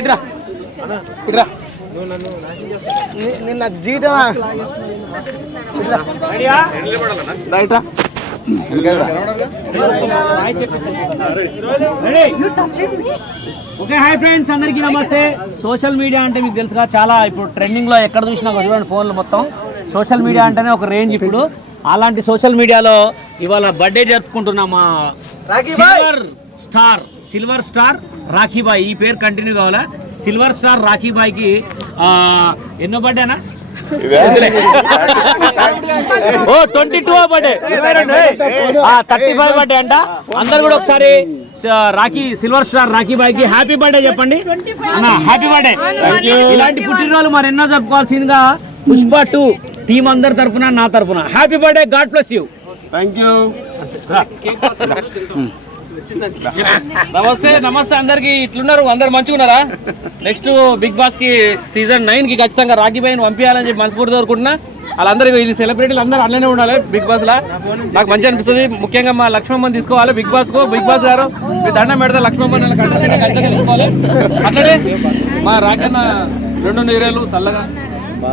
ఇట్రా. ఇట్రా. నిన్న ఓకే హాయ్ ఫ్రెండ్స్ అందరికీ నమస్తే. సోషల్ మీడియా అంటే మీకు తెలుసుగా చాలా ఇప్పుడు ట్రెండింగ్లో ఎక్కడ చూసినా చూడండి ఫోన్లు మొత్తం. సోషల్ మీడియా అంటేనే ఒక రేంజ్ ఇప్పుడు. అలాంటి సోషల్ మీడియాలో ఇవాళ బర్త్డే జరుపుకుంటున్న మా స్టార్. Silver star Rocky Bhai. ఈ పేరు కంటిన్యూ కావాలా? సిల్వర్ స్టార్ రాఖీబాయ్కి ఎన్నో బర్త్డేనా ఓ twenty two birthday thirty five birthday అంట. అందరు కూడా ఒకసారి రాఖీ సిల్వర్ స్టార్ రాఖీ బాయ్కి హ్యాపీ బర్త్డే చెప్పండి హ్యాపీ బర్త్డే ఇలాంటి పుట్టినరోజు మరి ఎన్నో జరుపుకోవాల్సిందిగా పుష్ప టూ టీం అందరి తరపున నా తరపున. Happy birthday God bless you thank you నమస్తే నమస్తే అందరికి. ఇట్లున్నారు అందరు మంచిగా ఉన్నారా నెక్స్ట్ బిగ్ బాస్కి సీజన్ నైన్కి ఖచ్చితంగా రాఖీ బాయ్ పంపించాలని చెప్పి మనస్ఫూర్తి కోరుకుంటున్నా. వాళ్ళందరూ ఇది సెలబ్రిటీలు అందరూ అట్లనే ఉండాలి బిగ్ బాస్ లా. నాకు మంచి అనిపిస్తుంది. ముఖ్యంగా మా లక్ష్మమ్మని తీసుకోవాలి బిగ్ బాస్కు బిగ్ బాస్ గారు. మీ దండం పెడితే లక్ష్మమ్మని ఖచ్చితంగా తీసుకోవాలి. అట్లనే మా రాకన్న రెండు నీరేళ్ళు చల్లగా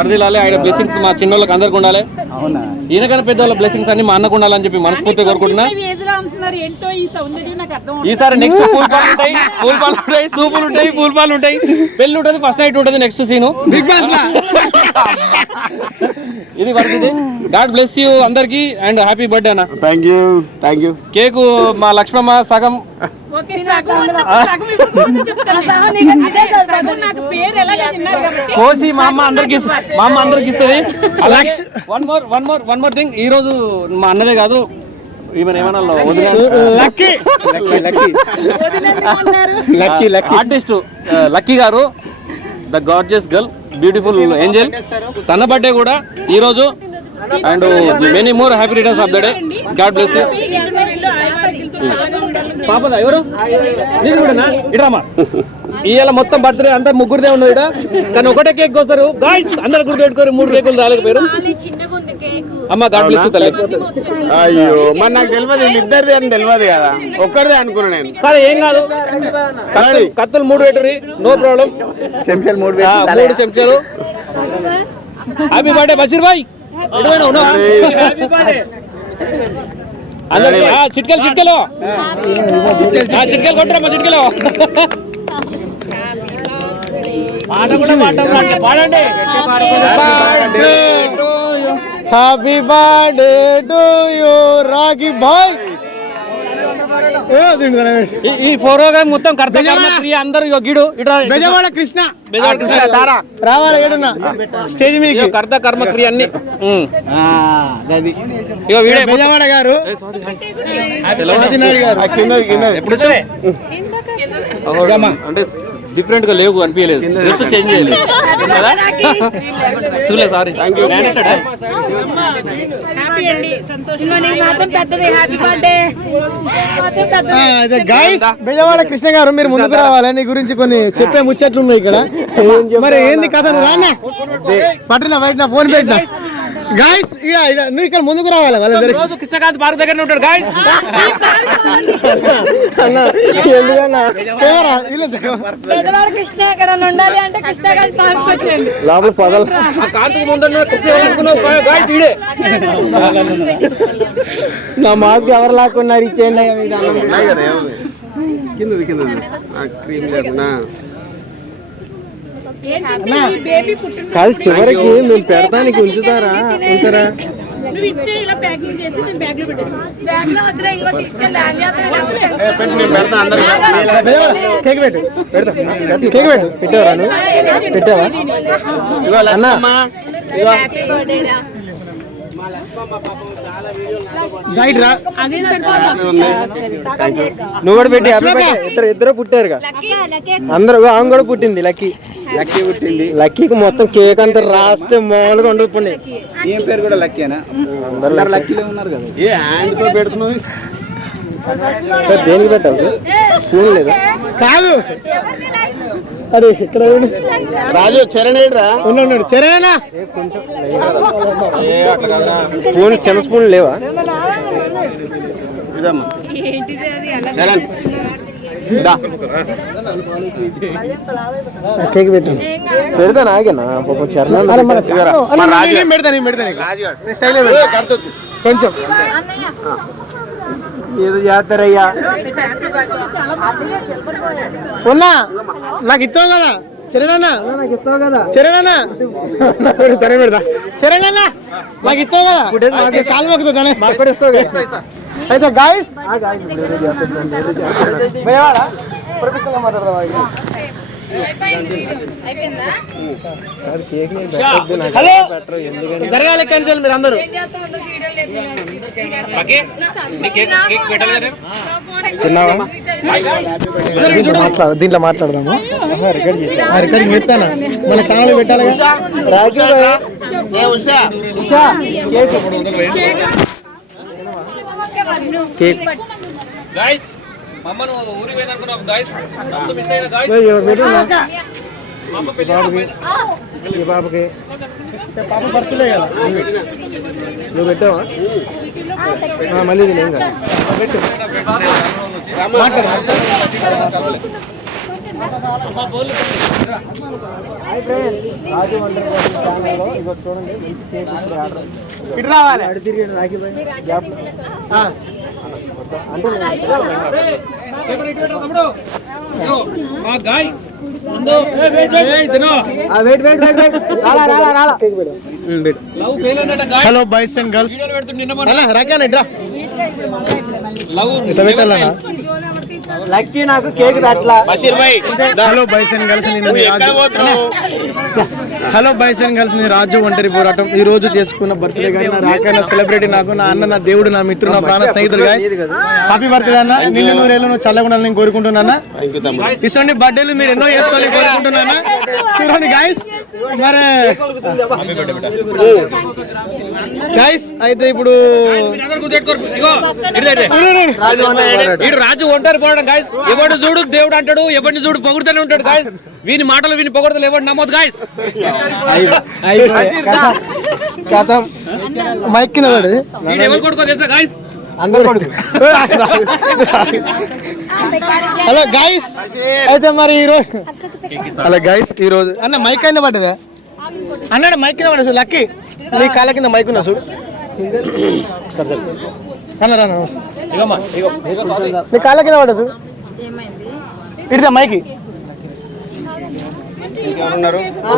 అర్దిలాలి ఆయన బ్లెస్సింగ్స్ మా చిన్నోళ్ళకి అందరికి ఉండాలి. అవునా? ఈయనకన్నా పెద్దవాళ్ళ బ్లెస్సింగ్స్ అన్ని మా అన్నకు ఉండాలని చెప్పి మనస్ఫూర్తిగా కోరుకుంటున్నా. ఏజ్లో అంటున్నారు ఏంటో ఈ సౌందర్యం నాకు అర్థం ఈసారి నెక్స్ట్ పూల్ పాలు ఉంటాయి పూల్ పాలు ఉంటాయి సూపులు ఉంటాయి పూల్ పాలు ఉంటాయి. పెళ్ళి ఉంటుంది ఫస్ట్ నైట్ ఉంటుంది నెక్స్ట్ సీను బిగ్ బాస్ ఇది పరిస్థితి గాడ్ బ్లెస్ యూ అందరికి అండ్ హ్యాపీ బర్త్డే అన్న. Thank you thank you cake మా లక్ష్మమ్మ సగం. కోసి మా అమ్మ అందరికి మా అమ్మ అందరికి ఇస్తుంది. One more one more one more thing ఈ రోజు మా అన్నదే కాదు ఈమెను ఏమన్నా Lucky. Lucky. Lucky Lucky. Lucky artist Lucky గారు the gorgeous girl beautiful angel తన బర్త్డే కూడా ఈ రోజు and many more happy returns of the day God bless పాపదా ఎవరు? నీది కూడానా ఇట్రామా? ఇవాళ మొత్తం బర్త్డే అంతా ముగ్గురుదే ఉన్నది ఇక్కడ కానీ ఒకటే కేక్ కోస్తారు. గాయస్ అందరు గుర్తు పెట్టుకోరు మూడు కేకులు రాలేకపోయారు అమ్మ గాడ్ బ్లెస్ తల్లి. అయ్యో మరి నాకు తెలియదు వీళ్ళిద్దరిది అని తెలియదు కదా. ఒక్కరిదే అనుకున్నా నేను. సరే ఏం కాదు. కత్తులు- కత్తులు మూడు పెట్టుర్రి నో ప్రాబ్లం. చెంచాలు మూడు మూడు చెంచాలు. Happy birthday Basheer Bhai. ఆ, చిట్కెలు చిట్కెలు. ఆ, చిట్కెలు కొట్టరమ్మా చిట్కెలు. పాట కూడా పాడండి. Happy birthday to you Rakhi Bhai ఈ- ఈ ప్రోగ్రామ్ మొత్తం కర్త అందరూ గిడు బెజవాడ కృష్ణ. బెజవాడ కృష్ణ తారా. రావాలి ఏడున్నా? స్టేజ్ కర్త కర్మ క్రియ అన్ని బెజవాడ గారు. ఎప్పుడు డిఫరెంట్గా లేవు అనిపించలేదు. డ్రెస్ చేంజ్ చేయలేదు. కదా? చూలే సారీ. హ్యాపీ అండి. సంతోషం. మాత్రం పెద్దది. Happy birthday guys Bezawada Krishna గారు మీరు ముందుకు రావాలి. నీ గురించి కొన్ని చెప్పే ముచ్చట్లు ఉన్నాయి ఇక్కడ. మరి ఏంది కథ? రానా? పట్టిన బయట నా ఫోన్ పెట్టిన? గాయస్ ఇక నువ్వు ఇక్కడ ముందుకు రావాలి వాళ్ళ దగ్గరికి. రోజు కృష్ణకాంత్ పార్క్ దగ్గర ఉంటాడు గాయస్ అన్న, ఎందుకన్నా? కెమెరా, ఇలా సగం. పెద్దవాడు కృష్ణ ఎక్కడ ఉండాలి అంటే కృష్ణ గారి పార్క్ వచ్చేయండి. లోపల పదలు. కాంతికి ముందు గాయస్ నా మాకు ఎవరు లాక్కున్నారు ఇచ్చేయండి కిందది కిందది. బేబీ పుట్టిన కాదు చివరికి మేము పెడతానికి ఉంచుతారా? ఉంచారా కేక్ పెట్టు. పెడతా. కేక్ పెట్టు. పెట్టావరా నువ్వు? పెట్టావా? అన్న నువ్వు కూడా పెట్టి ఇద్దరు ఇద్దరు లక్కీ అందరూ ఆమె కూడా పుట్టింది లక్కీ. లక్కీ పుట్టింది. లక్కీకి మొత్తం కేక్ అంతా రాస్తే మామూలుగా ఉండకపోండి ఏం పేరు కూడా లక్కీనా అందరు లక్కీలే ఉన్నారు కదా. ఏ హ్యాండ్తో పెడుతున్నావు? సార్ దేనికి పెట్టావు సార్? స్పూన్ లేదా? కాదు. అరే ఇక్కడ రాజు చరణ్ ఏడ్రా? ఉన్నాడు. కాదురా స్పూన్ చిన్న స్పూన్ లేవా? ఇదమ్మా. ఏంటిది అది అలా చరణ్ కేక్ పెట్టాను పెడతా నాగేనా పాపం చరణ్ కొంచెం. ఏదో చేస్తారయ్యా. ఉన్నా నాకు ఇస్తావు కదా? చరణన్నా? నాకు ఇస్తావు కదా? చరణన్నా? తనే పెడతా చరణన్నా నాకు ఇస్తావు కదా? నాకు కాలు మొక్కుతానే మాకు కూడా ఇస్తావు కదా? అయితే గాయస్ హలో! జరగాలి క్యాన్సల్ మీరు అందరూ. దీంట్లో మాట్లాడు దీంట్లో మాట్లాడదాము? రికార్డింగ్ చెప్తానా మన ఛానల్ పెట్టాలి రాజు ఉషా ఉషా? కేక్ మమ్మను ఊరి గాయ్స్ మిస్ అయిన గాయ్స్. బాబుకి? పాప కదా? నువ్వు పెట్టావా? మళ్ళీ తినే ఇంకా రాజు వండర్ ఛానల్లో ఇగో చూడండి మంచి కేక్ ఇప్పుడు ఆర్డర్. ఇటు రావాలి. అడి తిరిగి. అంటే హలో బాయ్స్ అండ్ గర్ల్స్. వీడియోలు పెడుతుండే నిన్న మొన్న. అన్న రాకాన ఇట్రా. లవ్ ఇట్లా పెట్టాలన్నా లక్కీ నాకు కేక్ పెట్టలా. Hello boys and girls. Hello boys and girls నేను రాజు ఒంటరి పోరాటం. ఈ రోజు చేసుకున్న బర్త్డే కానీ నా రాకైన సెలబ్రిటీ నాకు నా అన్న నా దేవుడు నా మిత్రుడు నా ప్రాణ స్నేహితుడు గాయ. హ్యాపీ బర్త్డే అన్న నిన్ను నూరేళ్ళు నువ్వు చల్లకుండా నేను కోరుకుంటున్నానా? ఇటువంటి బర్త్డేలు మీరు ఎన్నో చేసుకోవాలని కోరుకుంటున్నానా? చూడండి గాయస్ మరి గాయస్ అయితే ఇప్పుడు ఇటు రాజు ఒంటారు పోవడం గాయస్ ఎవడు చూడు దేవుడు అంటాడు ఎవరిని చూడు పొగుడుతూనే ఉంటాడు గాయస్ వీని మాటలు వీని పొగడతలు ఎవరు నమ్మదు గాయస్ కథం మైక్ ఎవరు కొడుకో తెలుసా గాయస్ హలో గైస్ అయితే మరి ఈరోజు హలో గైస్ ఈరోజు అన్న మైక్ అయినా పడ్డదా? అన్నాడు మైక్ కింద పడదు లక్కీ. నీ కాళ్ళ కింద మైక్ ఉన్నా చూడు. నీ కాళ్ళ కింద పడ్డా చూడు. ఇడిదా మైకి?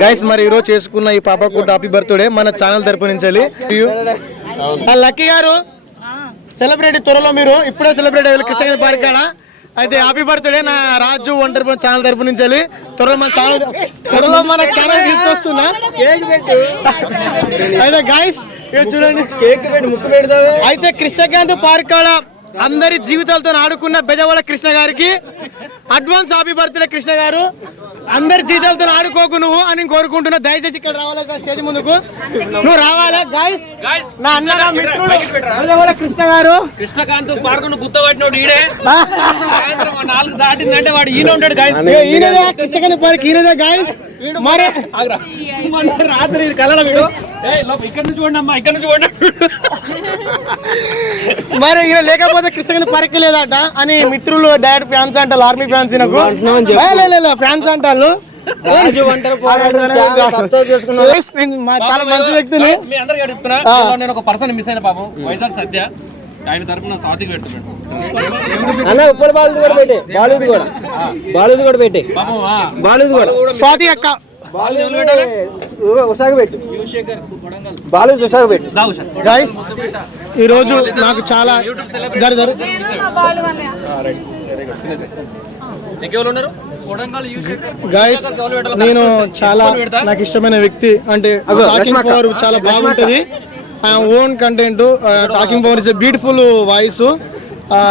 గైస్ మరి ఈరోజు చేసుకున్న ఈ పాపకు హ్యాపీ బర్త్డే మన ఛానల్ తరపు నుంచి ఆ లక్కీ గారు సెలబ్రిటీ త్వరలో మీరు. ఇప్పుడే సెలబ్రేట్ అయ్యారు కృష్ణగిరి పార్క్ కాడ అయితే హ్యాపీ బర్త్డే నా రాజు ఒంటరి ఛానల్ తరపు నుంచి వెళ్ళి త్వరలో మన ఛానల్ త్వరలో మన ఛానల్ తీసుకొస్తున్నా. అయితే గాయస్ చూడండి. కేక్ ముక్కు పెడతావే. అయితే కృష్ణకాంత్ పార్క్ అందరి జీవితాలతో ఆడుకున్న బెజవాడ కృష్ణ గారికి అడ్వాన్స్ హ్యాపీ బర్త్డే కృష్ణ గారు. అందరి జీవితాలతో ఆడుకోకు నువ్వు అని కోరుకుంటున్నా. దయచేసి ఇక్కడ రావాలి స్టేజ్ ముందుకు. నువ్వు రావాలా? గాయస్ నా అన్న మిత్రుడు. కృష్ణ గారు. కృష్ణకాంత్ పార్కును గుర్తుపట్టినోడు ఈడే. సాయంత్రం ఓ నాలుగు దాటిందంటే వాడు ఈయన ఉంటాడు గాయస్ ఈయనదే కృష్ణకాంత్ పార్క్ ఈయనదే గాయస్ మరి రాత్రి కలల వీడు. ఇక్కడ నుంచి చూడండి అమ్మా ఇక్కడ నుంచి చూడండి మరి ఈయన లేకపోతే కృష్ణకాంత్ పార్క్ లేదట అని మిత్రులు డైరెక్ట్ ఫ్యాన్స్ అంటారు ఆర్మీ ఫ్యాన్స్ నాకు ఫ్యాన్స్ అంటారు చాలా మంచి వ్యక్తిని. మీ అందరికి అడుగుతున్నా. ఆ. ఇదిగో నేను ఒక పర్సన్ మిస్ అయిన పాపం. వైజాగ్ సత్య ఆయన తరపున సాతికి పెడుతున్నాడు. అన్న బాలుది కూడా పెట్టే. బాలుది కూడా. బాలుది కూడా పెట్టే. బాలుది కూడా. స్వాతి అక్క. గైస్ ఈరోజు నాకు చాలా జరు జరు నేను చాలా? నాకు ఇష్టమైన వ్యక్తి. అంటే టాకింగ్. పవర్ చాలా బాగుంటుంది. Own content talking power is beautiful voice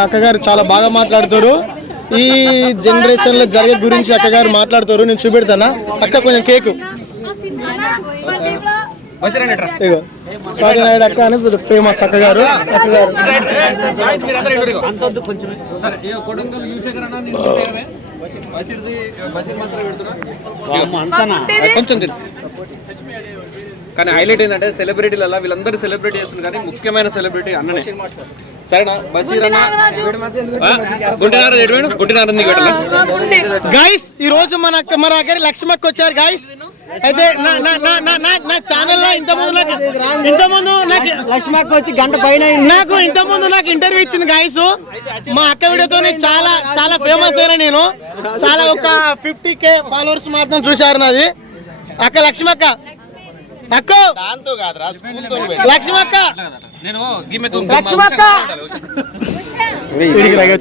అక్కగారు చాలా బాగా మాట్లాడతారు. ఈ జనరేషన్లో జరిగే గురించి అక్కగారు మాట్లాడతారు. నేను చూపెడతానా? అక్క కొంచెం కేక్. ఇగో. స్వాతి నాయుడు అక్క అని ఫేమస్ గాయస్ అన్న పెడుతున్నా. ఇగో. కొంచెం తిను. కానీ హైలైట్ ఏంటంటే సెలబ్రిటీలలో వీళ్ళందరూ సెలబ్రిటీ చేస్తున్నారు కానీ ముఖ్యమైన సెలబ్రిటీ అన్ననే. సరేనా? బషీర్ అన్న గైస్ ఈ రోజు మన మన దగ్గర లక్ష్మక్క వచ్చారు గైస్ అయితే నా నా నా నా నా నాకు ఇంత ముందు నాకు లక్ష్మక్క వచ్చి గంట పైన నాకు ఇంత ముందు నాకు ఇంటర్వ్యూ ఇచ్చింది గాయస్. మా అక్క వీడియోతో చాలా చాలా ఫేమస్ అయినా నేను. చాలా ఒక ఫిఫ్టీ కే ఫాలోవర్స్ మాత్రం చూశారు నాది. అక్క లక్ష్మక్క. అక్క. లక్ష్మక్క. లక్ష్మక్క.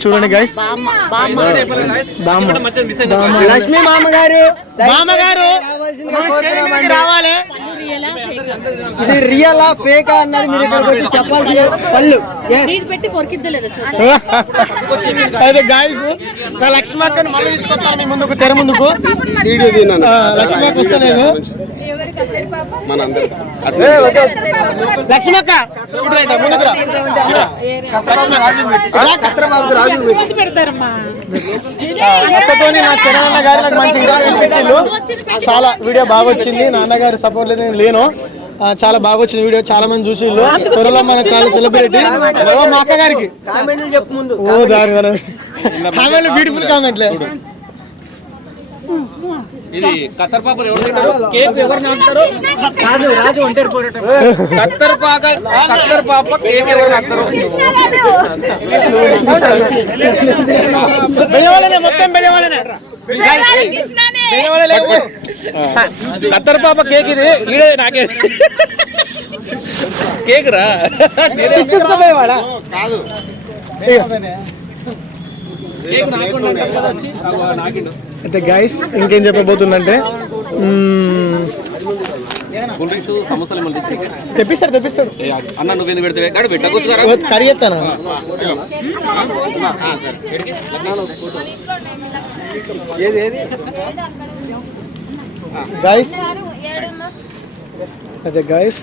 చూడండి గైస్ లక్ష్మీ మామగారు. మామగారు. రావాలి. ఇది రియల్ ఫేక్ అన్నది మీరు ఇక్కడికి వచ్చి చెప్పాల్సిన పళ్ళు. పెట్టి కొరికిద్దలేదు అయితే గాయస్ నా లక్ష్మక్కని మళ్ళీ తీసుకొస్తాను మీ ముందుకు తెర ముందుకు. వీడియో తీయను ఆ, లక్ష్మక్క. అక్కతోని నా చిన్న గారు నాకు మంచి విరాలు కనిపించిండు చాలా వీడియో బాగా వచ్చింది. నాన్నగారు సపోర్ట్ లేదు నేను లేను. ఆ, చాలా బాగా వచ్చింది వీడియో. చాలా మంది చూసిళ్ళు త్వరలో మన చాలా సెలబ్రిటీ మా అక్క గారికి కామెంట్లు చెప్పు ముందు. ఓ దాని బ్యూటిఫుల్ కామెంట్లే ఇది కత్తర్ పాప ఎవరు తింటారు? కేక్ ఎవరు నాకుతారు రాజు రాజు ఒంటరి పోరాటం. కత్తర్ పాక కత్తర్ పాప కేక్ ఎవరు నాకుతారు మొత్తం లేవు. కత్తర్ పాప కేక్ ఇది ఈడే నాకే. కేక్ రా. బెజవాడ కేక్ నాకుండా కదా వచ్చి? నాకిండు. అయితే గైస్ ఇంకేం చెప్పబోతుందంటే తెప్పిస్తారు తెప్పిస్తారు అన్న నువ్వు ఎందుకు పెడితే గాడి పెట్టకొచ్చు కదా చెప్తాను? కడిగి ఎత్తాను ఏది ఏది గైస్ అయితే guys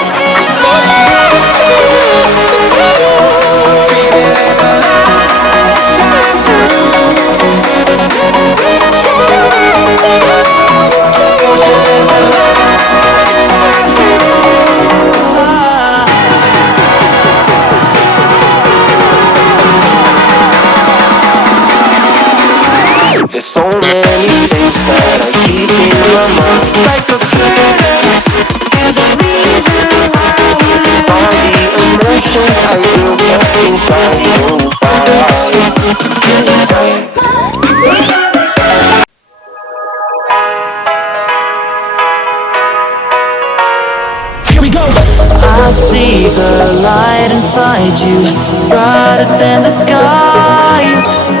There's so many things that I keep in my mind Like a curse There's a reason why All the emotions I built up inside you Why? I see the light inside you, brighter than the skies.